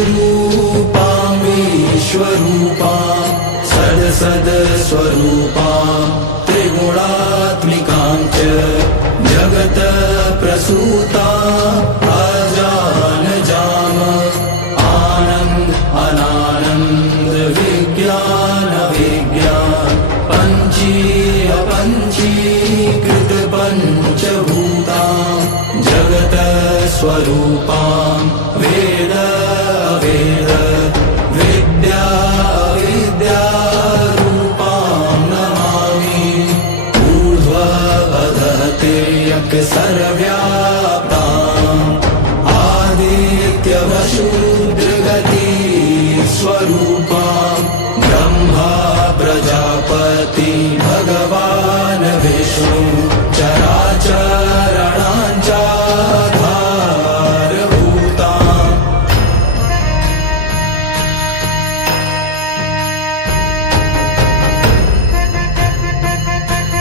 चिद्रूपां विश्वरूपां सदसदस्वरूपां त्रिगुणात्मिकां च जगत्प्रसूतां अजानजाम आनन्द अनानन्द विज्ञान विज्ञान पञ्चीकृत पञ्चभूतां जगत्स्वरूपां वेद अवेद विद्या अविद्यारूपां नमामि ऊर्ध्वअधः तिर्यक् सर्वव्याप्ताम् आदित्यवशूद्रगति स्वरूपां ब्रह्मा प्रजापति